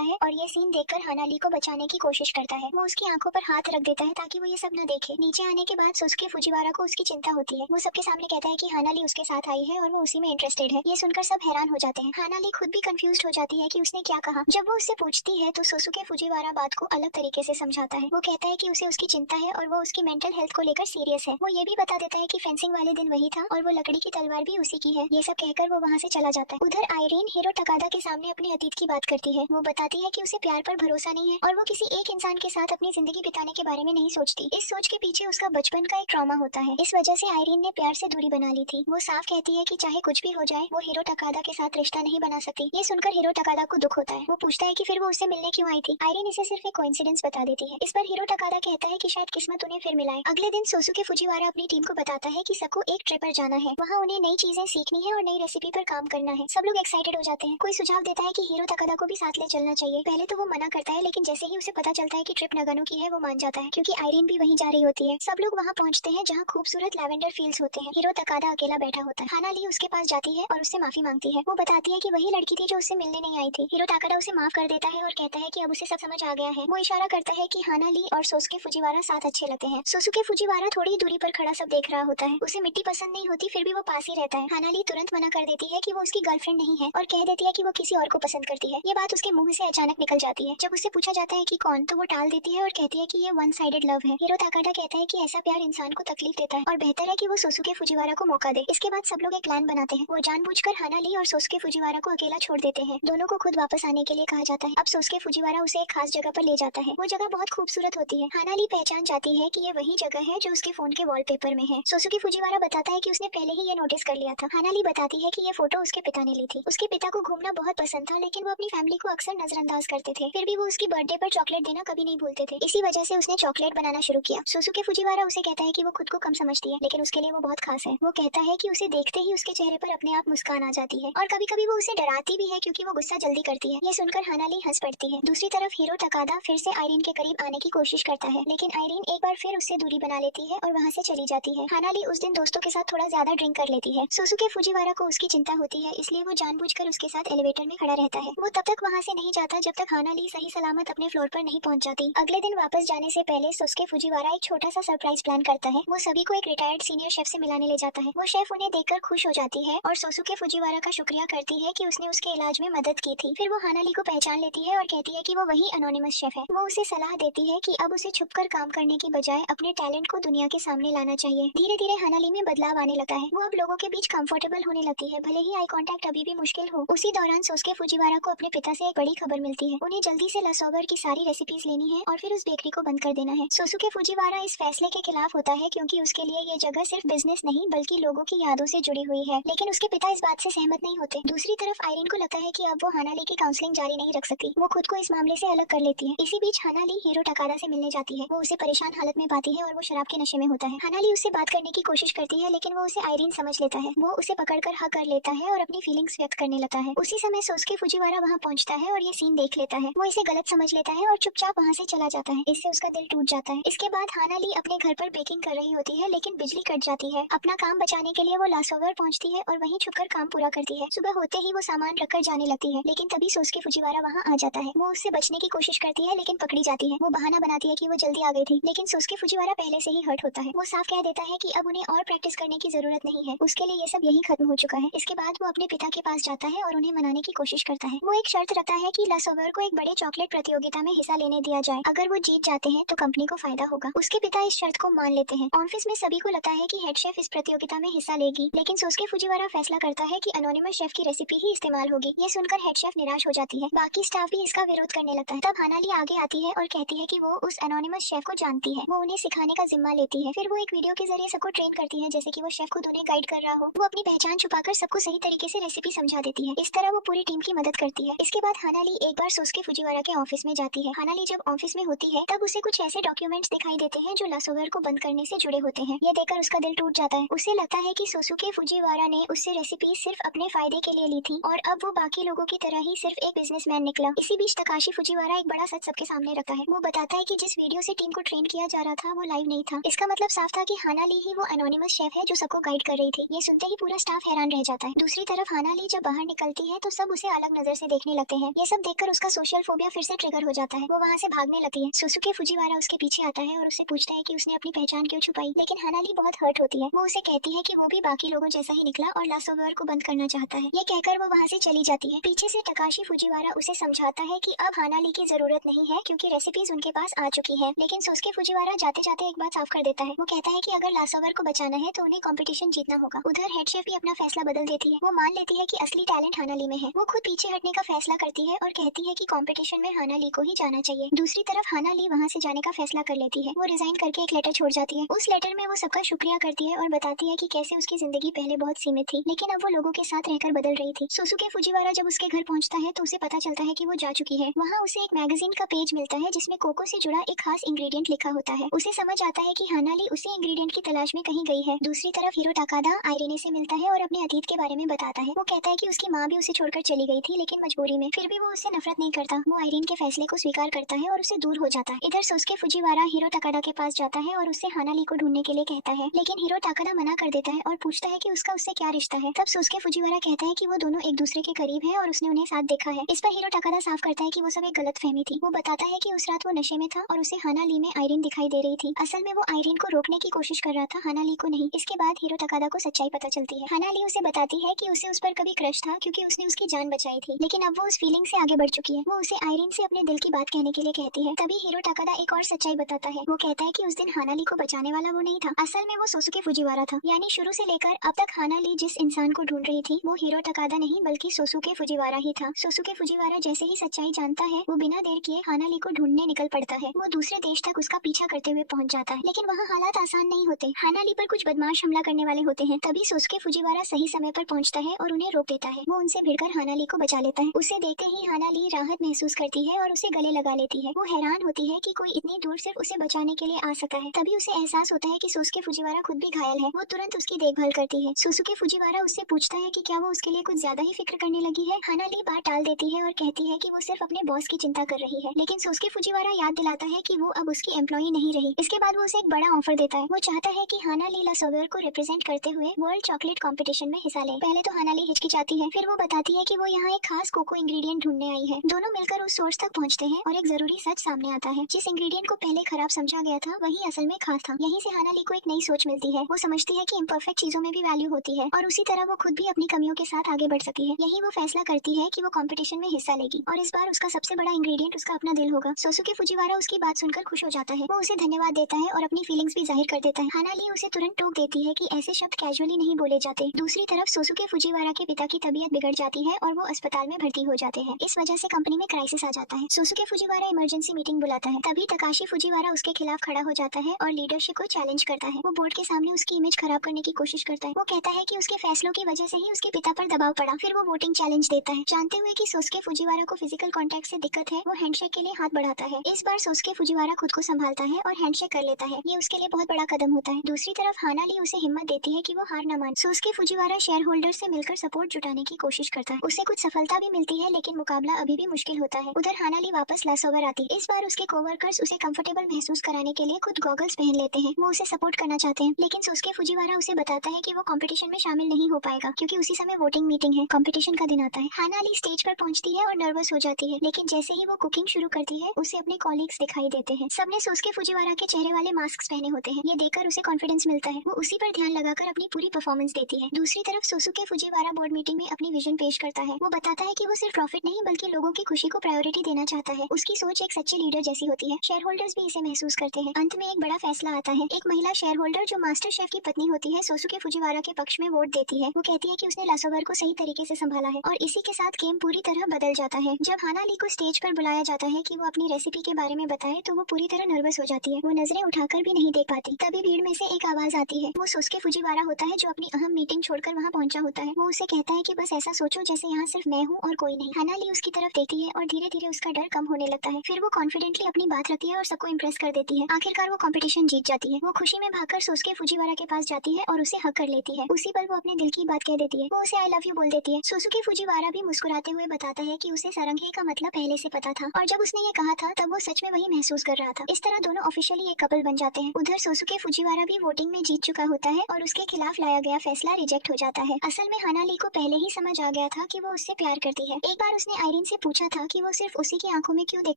है और ये सीन देखकर हानाली को बचाने की कोशिश करता है। वो उसकी आंखों पर हाथ रख देता है ताकि वो ये सब न देखे। नीचे आने के बाद सोसुके फुजीवारा को उसकी चिंता होती है। वो सबके सामने कहता है कि हानाली उसके साथ आई है और वो उसी में इंटरेस्टेड है। ये सुनकर सब हैरान हो जाते हैं। हानाली खुद भी कंफ्यूज हो जाती है कि उसने क्या कहा। जब वो उससे पूछती है तो सोसुके फुजीवारा बात को अलग तरीके से समझाता है। वो कहता है कि उसे उसकी चिंता है और वो उसकी मेंटल हेल्थ को लेकर सीरियस है। वो ये भी बता देता है कि फेंसिंग वाले दिन वही था और वो लकड़ी की तलवार भी उसी की है। ये सब कहकर वो वहाँ से चला जाता है। उधर आयरीन हीरो तकादा के सामने अपने अतीत की बात करती है। वो बताती है कि उसे प्यार पर भरोसा नहीं है और वो किसी एक इंसान के साथ अपनी जिंदगी बिताने के बारे में नहीं सोचती। इस सोच के पीछे उसका बचपन का एक ट्रॉमा होता है। इस वजह से आयरीन ने प्यार से दूरी बना ली थी। वो साफ कहती है कि चाहे कुछ भी हो जाए वो हीरो तकादा के साथ रिश्ता नहीं बना सकती। ये सुनकर हीरो तकादा को दुख होता है। वो पूछता है कि फिर वो उससे मिलने क्यों आई थी। आयरीन इसे सिर्फ एक कोइंसिडेंस बता देती है। इस पर हीरो तकादा कहता है कि शायद किस्मत उन्हें फिर मिलाए। अगले दिन सोसुके फुजीवारा अपनी टीम को बताता है कि सबको एक ट्रिप पर जाना है। वहाँ उन्हें नई चीजें सीखनी है और नई रेसिपी पर काम करना है। सब लोग एक्साइटेड हो जाते हैं। कोई सुझाव देता है कि हीरो तकादा को भी साथ ले चलना चाहिए। पहले तो वो मना करता है लेकिन जैसे ही उसे पता चलता है कि ट्रिप नगानो की है वो मान जाता है क्योंकि आयरीन भी वहीं जा रही होती है। सब लोग वहाँ पहुँचते हैं जहाँ खूबसूरत लैवेंडर फील्ड्स होते हैं। हीरो तकादा अकेला बैठा होता है। हानाली उसके पास जाती है और उससे माफी मांगती है। वो बताती है कि वही लड़की थी जो उससे मिलने नहीं आई थी। हीरो तकादा उसे माफ कर देता है और कहता है कि अब उसे सब समझ आ गया है। वो इशारा करता है कि हानाली और सोसुके फुजीवारा साथ अच्छे लगते हैं। सोसुके फुजीवारा थोड़ी दूरी पर खड़ा सब देख रहा होता है। उसे मिट्टी पसंद नहीं होती फिर भी वो पास ही रहता है। हानाली तुरंत मना कर देती है कि वो उसकी गर्लफ्रेंड नहीं है और कह देती है कि वो किसी और को पसंद करती है। ये बात उसके मुंह से अचानक निकल जाती है। जब उससे पूछा जाता है कि कौन, तो वो टाल देती है और कहती है कि ये वन साइडेड लव है। हीरो तकादा कहता है कि ऐसा प्यार इंसान को तकलीफ देता है और बेहतर है कि वो सोसुके फुजीवारा को मौका दे। इसके बाद सब लोग एक प्लान बनाते हैं। वो जानबूझकर हानाली और सोसुके फुजीवारा को अकेला छोड़ देते हैं। दोनों को खुद वापस आने के लिए कहा जाता है। अब सोसुके फुजीवारा उसे एक खास जगह पर ले जाता है। वो जगह बहुत खूबसूरत होती है। हानाली पहचान जाती है कि ये वही जगह है जो उसके फोन के वॉलपेपर में है। सोसुके फुजीवारा बताता है कि उसने पहले ही ये नोटिस कर लिया था। हानाली बताती है कि ये फोटो उसके पिता ने ली थी। उसके पिता को घूमना बहुत पसंद था लेकिन वो अपनी फैमिली को अक्सर नजरअंदाज करते थे। फिर भी वो उसकी बर्थडे पर चॉकलेट देना कभी नहीं भूलते थे। इसी वजह से उसने चॉकलेट बनाना शुरू किया। सोसुके फुजीवारा उसे कहता है कि वो खुद को कम समझती है लेकिन उसके लिए वो बहुत खास है। वो कहता है कि उसे देखते ही उसके चेहरे पर अपने आप मुस्कान आ जाती है और कभी कभी वो उसे डराती भी है क्योंकि वो गुस्सा जल्दी करती है। ये सुनकर हानाली हंस पड़ती है। दूसरी तरफ हीरो तकादा फिर से आयरीन के करीब आने की कोशिश करता है लेकिन आयरीन एक बार फिर उससे दूरी बना लेती है और वहाँ से चली जाती है। हानाली उस दिन दोस्तों के साथ थोड़ा ज्यादा ड्रिंक कर लेती है। सोसुके फुजीवारा को उसकी चिंता होती है इसलिए वो जानबूझकर उसके साथ एलिवेटर में खड़ा रहता है। वो तब तक वहाँ से नहीं जाता जब तक हानाली सही सलामत अपने फ्लोर पर नहीं पहुँच जाती। अगले दिन वापस जाने से पहले सोसुके फुजीवारा एक छोटा सा सरप्राइज प्लान करता है। वो सभी को एक रिटायर्ड सीनियर शेफ से मिलाने ले जाता है। वो शेफ उन्हें देखकर खुश हो जाती है और सोसुके फुजीवारा का शुक्रिया करती है कि उसने उसके इलाज में मदद की थी। फिर वो हानाली को पहचान लेती है और कहती है कि वो वही एनोनिमस शेफ है। वो उसे सलाह देती है कि अब उसे छुपकर काम करने की बजाय अपने टैलेंट को दुनिया के सामने लाना चाहिए। धीरे धीरे हानाली में बदलाव आने लगता है। वो अब लोगों के बीच कंफर्टेबल होने लगती है भले ही आई कांटेक्ट अभी भी मुश्किल हो। उसी दौरान सोसुके फुजीवारा को अपने पिता से एक बड़ी खबर मिलती है। उन्हें जल्दी से लसोवर की सारी रेसिपीज लेनी है और फिर उस बेकरी को बंद कर देना है। सोसुके फुजीवारा इस फैसले के खिलाफ होता है क्योंकि उसके लिए ये जगह सिर्फ बिजनेस नहीं बल्कि लोगों की यादों से जुड़ी हुई है। लेकिन उसके पिता इस बात से सहमत नहीं होते। दूसरी तरफ आयरीन को लगता है कि अब वो हानाली की काउंसलिंग जारी नहीं रख सकती। वो खुद को इस मामले से अलग कर लेती है। इसी बीच हानाली हीरो तकादा से मिलने जाती है। वो उसे परेशान हालत में पाती है और वो शराब के नशे में होता है। हानाली उससे बात करने की कोशिश करती है लेकिन वो उसे आयरीन समझ लेता है। वो उसे पकड़कर हग कर लेता है और अपनी फीलिंग्स व्यक्त करने लगता है। उसी समय सोसुके फुजीवारा वहाँ पहुँचता है और ये सीन देख लेता है। वो इसे गलत समझ लेता है और चुपचाप वहाँ से चला जाता है। इससे उसका दिल टूट जाता है। इसके बाद हानाली अपने घर पर बेकिंग कर रही होती है लेकिन बिजली कट जाती है। अपना काम बचाने के लिए वो लासोवर पहुँचती है और वहीं छुपकर काम पूरा करती है। सुबह होते ही वो सामान रखकर जाने लगती है लेकिन तभी सोसुके फुजीवारा वहाँ आ जाता है। वो उससे बचने की कोशिश करती है लेकिन पकड़ी जाती है। वो बहाना बनाती है कि वो जल्दी आ गई थी लेकिन सोसुके फुजीवारा पहले से ही हर्ट होता है। वो साफ कह देता है कि अब उन्हें और प्रैक्टिस करने की जरूरत नहीं है। उसके लिए ये सब यही खत्म हो चुका है। इसके बाद वो अपने पिता के पास जाता है और उन्हें मनाने की कोशिश करता है। वो एक शर्त रखता है कि लासोवर को एक बड़े चॉकलेट प्रतियोगिता में हिस्सा लेने दिया जाए। अगर वो जीत जाते हैं तो कंपनी को फायदा होगा। उसके पिता इस शर्त को मान लेते हैं। ऑफिस में सभी को लगता है कि हेड शेफ इस प्रतियोगिता में हिस्सा लेगी लेकिन सोसुके फुजीवारा फैसला करता है कि एनोनिमस शेफ की रेसिपी ही इस्तेमाल होगी। ये सुनकर हेड शेफ निराश हो जाती है। बाकी स्टाफ भी इसका विरोध करने लगता है। तब हानाली आगे आती है और कहती है कि वो उस एनोनिमस शेफ को जानती है। वो उन्हें सिखाने का जिम्मा लेती है। फिर वो एक वीडियो के जरिए सबको ट्रेन करती है जैसे कि वो शेफ खुद उन्हें गाइड कर रहा हो। वो अपनी पहचान छुपाकर सबको सही तरीके से रेसिपी समझा देती है। इस तरह वो पूरी टीम की मदद करती है। इसके बाद हानाली एक बार सोसुके फुजीवारा के ऑफिस में जाती है। हानाली जब ऑफिस में होती है तब उसे कुछ ऐसे डॉक्यूमेंट्स दिखाई देते हैं जो लासोवर को बंद करने से जुड़े होते हैं। ये देखकर उसका दिल टूट जाता है। उसे लगता है कि सोसुके फुजीवारा ने उससे रेसिपी सिर्फ अपने फायदे के लिए ली थी और अब वो बाकी लोगों की तरह ही सिर्फ एक बिजनेसमैन निकला। इसी बीच तकाशी फुजीवारा एक बड़ा सच सबके सामने रखता है। वो बताता है कि जिस वीडियो से टीम को ट्रेन किया जा रहा था वो लाइव नहीं था। इसका मतलब साफ था कि हानाली ही वो एनोनिमस शेफ है जो सबको गाइड कर रही थी। ये सुनते ही पूरा स्टाफ हैरान रह जाता है। दूसरी तरफ हानाली जब बाहर निकलती है तो सब उसे अलग नजर से देखने लगते हैं। ये सब देखकर उसका सोशल फोबिया फिर से ट्रिगर हो जाता है। वो वहाँ से भागने लगती है। सोसुके फुजिवारा उसके पीछे आता है और उससे पूछता है कि उसने अपनी पहचान क्यों छुपाई, लेकिन हानाली बहुत हर्ट होती है। वो उसे कहती है कि वो भी बाकी लोगों जैसा ही निकला और लासोवर को बंद करना चाहता है। ये कहकर वो वहाँ से चली जाती है। पीछे से तकाशी फुजिवारा उसे समझाता है कि अब हानाली की जरूरत नहीं है क्योंकि रेसिपीज उनके पास आ चुकी है। लेकिन सोसुके फुजिवारा जाते जाते एक बात साफ कर देता है। वो कहता है कि अगर लासोवर को बचाना है तो उन्हें कंपटीशन जीतना होगा। उधर हेड शेफ भी अपना फैसला बदल देती है। वो मान लेती है कि असली टैलेंट हानाली में है। वो खुद पीछे हटने का फैसला करती है और कहती है कि कंपटीशन में हानाली को ही जाना चाहिए। दूसरी तरफ हानाली वहाँ से जाने का फैसला कर लेती है। वो रिजाइन करके एक लेटर छोड़ जाती है। उस लेटर में वो सबका शुक्रिया करती है और बताती है कि कैसे उसकी जिंदगी पहले बहुत सीमित थी लेकिन अब वो लोगों के साथ रहकर बदल रही थी। सोसुके फुजिवारा जब उसके घर पहुंचता है तो उसे पता चलता है कि वो जा चुकी है। वहाँ उसे एक मैगजीन का पेज मिलता है जिसमें कोको से जुड़ा एक खास इंग्रेडिएंट लिखा होता है। उसे समझ आता है कि हानाली उसी इंग्रेडिएंट की तलाश में कहीं गई है। दूसरी तरफ हीरो टाकादा आयरिने से मिलता है और अपने अतीत के बारे में बताता है। वो कहता है कि उसकी माँ भी उसे छोड़कर चली गई थी लेकिन मजबूरी में। फिर भी वो उससे नफरत नहीं करता। वो आयरिन के फैसले को स्वीकार करता है और उससे दूर हो जाता है। इधर सोसुके फुजिवारा हीरो टाकादा के पास जाता है और उससे हानाली को ढूंढने के लिए कहता है, लेकिन हीरो टाकादा मना कर देता है और पूछता है कि उसका उससे क्या रिश्ता है। तब सोसुके फुजिवारा कहता है कि वो दोनों एक दूसरे के करीब है और उसने उन्हें साथ देखा है। इस पर हीरो टाकादा साफ करता है कि वो सब एक गलत फहमी थी। वो बताता है कि उस रात वो नशे में था और उसे हानाली में आयरिन दिखाई दे रही थी। असल में वो आयरिन को रोकने की कोशिश कर रहा था, हानाली को नहीं। इसके बाद हीरो टाकादा को सच्चाई पता चलती है। हानाली उसे बताती है कि उसे उस पर कभी क्रश था क्योंकि उसने उसकी जान बचाई थी, लेकिन अब वो उस फीलिंग से आगे बढ़ चुकी है। वो उसे आयरिन से अपने दिल की बात कहने के लिए कहती है। तभी हीरो टाकादा एक और सच्चाई बताता है। वो कहता है कि उस दिन हानाली को बचाने वाला वो नहीं था, असल में वो सोसुके फुजिवारा था। यानी शुरू से लेकर अब तक हानाली जिस इंसान को ढूंढ रही थी वो हीरो टाकादा नहीं बल्कि सोसुके फुजिवारा ही था। सोसुके फुजिवारा जैसे ही सच्चाई जानता है वो बिना देर किए हानाली को ढूंढने निकल पड़ता है। वो दूसरे देश तक उसका पीछा करते हुए पहुंच जाता है, लेकिन वहाँ हालात आसान नहीं होते। हानाली पर कुछ बदमाश हमला करने वाले होते हैं। तभी सोसुके फुजिवारा सही समय पर पहुंचता है और उन्हें रोक देता है। वो उनसे भिड़कर हानाली को बचा लेता है। उसे देखते ही हानाली राहत महसूस करती है और उसे गले लगा लेती है। वो हैरान होती है कि कोई इतनी दूर सिर्फ उसे बचाने के लिए आ सका है। तभी उसे एहसास होता है कि सोसुके फुजिवारा खुद भी घायल है। वो तुरंत उसकी देखभाल करती है। सोसुके फुजिवारा उससे पूछता है कि क्या वो उसके लिए कुछ ज्यादा ही फिक्र करने लगी है। हानाली बात टाल देती है और कहती है कि वो सिर्फ अपने बॉस की चिंता कर रही है, लेकिन सोसुके फुजिवारा याद दिलाता है कि वो अब उसकी एम्प्लॉई नहीं रही। इसके बाद वो उसे एक बड़ा ऑफर देता है। वो चाहता है कि हानाली लासोवर को रिप्रेजेंट करते हुए वर्ल्ड चॉकलेट कंपटीशन में हिस्सा ले। पहले तो हानाली हिचकिचाती है, फिर वो बताती है कि वो यहाँ एक खास कोको इंग्रेडिएंट ढूंढने आई है। दोनों मिलकर उस सोर्स तक पहुँचते हैं और एक जरूरी सच सामने आता है। जिस इंग्रेडिएंट को पहले खराब समझा गया था वही असल में खास था। यहीं से हानाली को एक नई सोच मिलती है। वो समझती है कि इम्परफेक्ट चीजों में भी वैल्यू होती है और उसी तरह वो खुद भी अपनी कमियों के साथ आगे बढ़ सकी है। यही वो फैसला करती है कि वो कंपटीशन में हिस्सा लेगी और इस बार उसका सबसे बड़ा इंग्रेडिएंट उसका अपना दिल होगा। सोसुके फुजिवारा उसकी बात सुनकर खुश हो जाता है। वो उसे धन्यवाद देता है और अपनी फीलिंग्स भी जाहिर कर देता है। हानाली उसे तुरंत टोक देती है कि ऐसे शब्द कैजुअली नहीं बोले जाते। दूसरी तरफ सोसुके फुजिवारा के पिता की तबीयत बिगड़ जाती है और वो अस्पताल में भर्ती हो जाते हैं। इस वजह से कंपनी में क्राइसिस आ जाता है। सोसुके फुजिवारा इमरजेंसी मीटिंग बुलाता है। तभी तकाशी फुजिवारा उसके खिलाफ खड़ा हो जाता है और लीडरशिप को चैलेंज करता है। वो बोर्ड के सामने उसकी इमेज खराब करने की कोशिश करता है। वो कहता है कि उसके फैसलों की वजह से ही उसके पिता पर दबाव पड़ा। फिर वो वोटिंग चैलेंज देता है। जानते हुए कि सोसुके फुजिवारा को फिजिकल कांटेक्ट से दिक्कत है, वो हैंडशेक के लिए हाथ बढ़ाता है। इस बार सोसुके फुजिवारा खुद को संभालता है और हैंडशेक कर लेता है। ये उसके लिए बहुत बड़ा कदम होता है। दूसरी तरफ हानाली उसे हिम्मत देती है कि वो हार न मान। सोसुके फुजिवारा शेयर होल्डर से मिलकर सपोर्ट जुटाने की कोशिश करता है। उसे कुछ सफलता भी मिलती है लेकिन मुकाबला अभी भी मुश्किल होता है। उधर हानाली वापस लासोवर आती। इस बार उसके कोवर्कर्स उसे कंफर्टेबल महसूस कराने के लिए खुद गॉगल्स पहन लेते हैं। वो उसे सपोर्ट करना चाहते हैं, लेकिन सोसुके फुजिवारा उसे बताता है कि वो कंपटीशन में शामिल नहीं हो पाएगा क्योंकि उसी समय वोटिंग मीटिंग है। कंपटीशन का दिन आता है। हानाली स्टेज पर पहुंचती है और नर्वस हो जाती है, लेकिन जैसे ही वो कुकिंग शुरू करती है उसे अपने कॉलीग्स दिखाई देते हैं। सबने सोसुके फुजिवारा के चेहरे वाले मास्क पहने होते हैं। ये देखकर उसे कॉन्फिडेंस मिलता है। वो उसी पर ध्यान लगाकर अपनी पूरी परफॉर्मेंस देती है। दूसरी तरफ सोसुके फुजिवारा बोर्ड मीटिंग में अपनी विजन पेश करता है। वो बताता है कि वो सिर्फ प्रॉफिट नहीं बल्कि लोगों की खुशी को प्रायोरिटी देना चाहता है। उसकी सोच एक सच्चे लीडर जैसी होती है। शेयर होल्डर्स भी इसे महसूस करते हैं। अंत में एक बड़ा फैसला आता है। एक महिला शेयर होल्डर जो मास्टर शेफ की पत्नी होती है सोसुके फुजिवारा के पक्ष में वोट देती है। वो कहती है कि उसने लासोवर को सही तरीके से संभाला है और इसी के साथ गेम पूरी तरह बदल जाता है। जब हानाली को स्टेज पर बुलाया जाता है कि वो अपनी रेसिपी के बारे में बताए तो वो पूरी तरह नर्वस हो जाती है। वो नजरें उठाकर भी नहीं देख पाती। तभी भीड़ में से एक आवाज आती है। वो सोसुके फुजिवारा होता है जो अपनी अहम मीटिंग छोड़कर वहाँ पहुंचा होता है। वो उसे कहता है कि बस ऐसा सोचो जैसे यहाँ सिर्फ मैं हूँ और कोई नहीं। हानाली उसकी तरफ देखती है और धीरे धीरे उसका डर कम होने लगता है। फिर वो कॉन्फिडेंटली अपनी बात रखती है और सबको इम्प्रेस कर देती है। आखिरकार वो कंपटीशन जीत जाती है। वो खुशी में भागकर सोसुके फुजिवारा के पास जाती है और उसे हक कर लेती है। उसी पर वो अपने दिल की बात कह देती है। वो उसे आई लव यू बोल देती है। सोसुके फुजिवारा भी मुस्कुराते हुए बताता है कि उसे सारंगी का मतलब पहले से पता था और जब उसने ये कहा था तब वो सच में वही महसूस कर रहा था। इस तरह दोनों ऑफिशियली एक कपल बन जाते हैं। उधर सोसुके फुजिवारा भी वोटिंग में जीत चुका होता है और उसके खिलाफ लाया गया फैसला रिजेक्ट हो जाता है। असल में हाना ली को पहले ही समझ आ गया था कि वो उससे प्यार करती है। एक बार उसने आयरीन से पूछा था कि वो सिर्फ उसी की आंखों में क्यों देख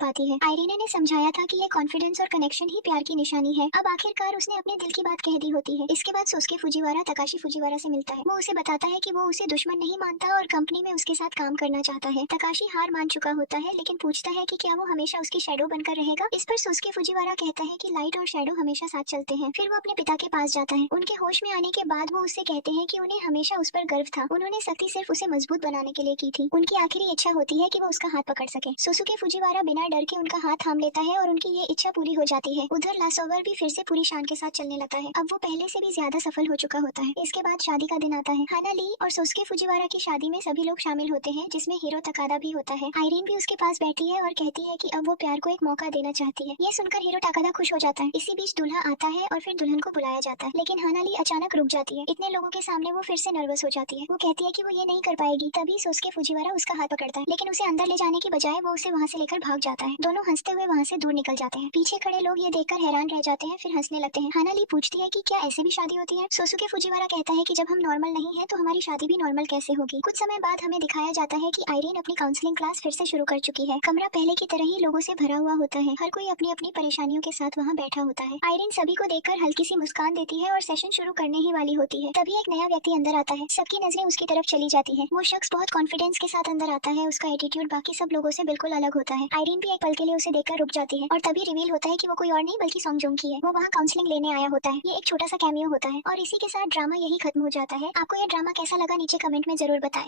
पाती है। आयरीन ने समझाया था कि ये कॉन्फिडेंस और कनेक्शन ही प्यार की निशानी है। अब आखिरकार उसने अपने दिल की बात कह दी होती है। इसके बाद सोस्के फुजीवारा तकाशी फुजीवारा से मिलता है। वो उसे बताता है कि वो उसे दुश्मन नहीं मानता और कंपनी में उसके साथ काम करना चाहता है। तकाशी हार मान चुका होता है लेकिन पूछता है कि क्या वो हमेशा उसकी शैडो बनकर रहेगा। इस पर सोस्के फुजीवारा कहता है कि लाइट और शैडो हमेशा साथ चलते हैं। फिर वो अपने पिता के पास जाता है। उनके होश में आने के बाद वो उससे कहते हैं कि उन्हें हमेशा उस पर गर्व था। उन्होंने सख्ती सिर्फ उसे मजबूत बनाने के लिए की थी। उनकी आखिरी इच्छा होती है कि वो उसका हाथ पकड़ सके। सोसुके फुजीवारा बिना डर के उनका हाथ थाम लेता है और उनकी ये इच्छा पूरी हो जाती है। उधर लासोवर भी फिर से पूरी शान के साथ चलने लगता है। अब वो पहले से भी ज्यादा सफल हो चुका होता है। इसके बाद शादी का दिन आता है। हाना ली और सोसुके फुजीवारा की शादी में सभी लोग शामिल होते हैं जिसमें हीरो तकादा भी होता है। आयरीन भी उसके पास बैठी है और कहती है कि अब वो प्यार को एक मौका देना चाहती है। ये सुनकर हीरो तकादा खुश हो जाता है। इसी बीच दूल्हा आता है और फिर दुल्हन को बुलाया जाता है लेकिन हाना ली अचानक रुक जाती है। इतने लोगों के सामने वो फिर से नर्वस हो जाती है। वो कहती है कि वो ये नहीं कर पाएगी। तभी सोसुके फुजीवारा उसका हाथ पकड़ता है लेकिन उसे अंदर ले जाने की बजाय वो उसे वहाँ से लेकर भाग जाता है। दोनों हंसते हुए वहाँ से दूर निकल जाते हैं। पीछे खड़े लोग ये देखकर हैरान रह जाते हैं फिर हंसने लगते हैं। हाना ली पूछती है कि क्या ऐसे भी शादी होती है। सोसुके फुजीवारा कहता है कि जब हम नॉर्मल नहीं है तो हमारी शादी भी नॉर्मल कैसे होगी। कुछ समय बाद हमें दिखाया जाता है कि आयरीन अपनी काउंसलिंग क्लास फिर से शुरू कर चुकी है। कमरा पहले की तरह ही लोगों से भरा हुआ होता है। हर कोई अपनी अपनी परेशानियों के साथ वहाँ बैठा होता है। आयरीन सभी को देखकर हल्की सी मुस्कान देती है और सेशन शुरू करने ही वाली होती है। तभी एक नया व्यक्ति अंदर आता है। सबकी नजरें उसकी तरफ चली जाती है। वो शख्स बहुत कॉन्फिडेंस के साथ अंदर आता है। उसका एटीट्यूड बाकी सब लोगों से बिल्कुल अलग होता है। आयरीन भी एक पल के लिए उसे देखकर रुक जाती है और तभी रिवील होता है कि वो कोई और नहीं बल्कि सॉन्ग जोंग की है। वो वहाँ काउंसलिंग लेने आया होता है। ये एक छोटा सा कैमियो होता है और इसी के साथ ड्रामा यही खत्म हो जाता है। आपको ये ड्रामा कैसा लगा नीचे कमेंट में जरूर बताएं।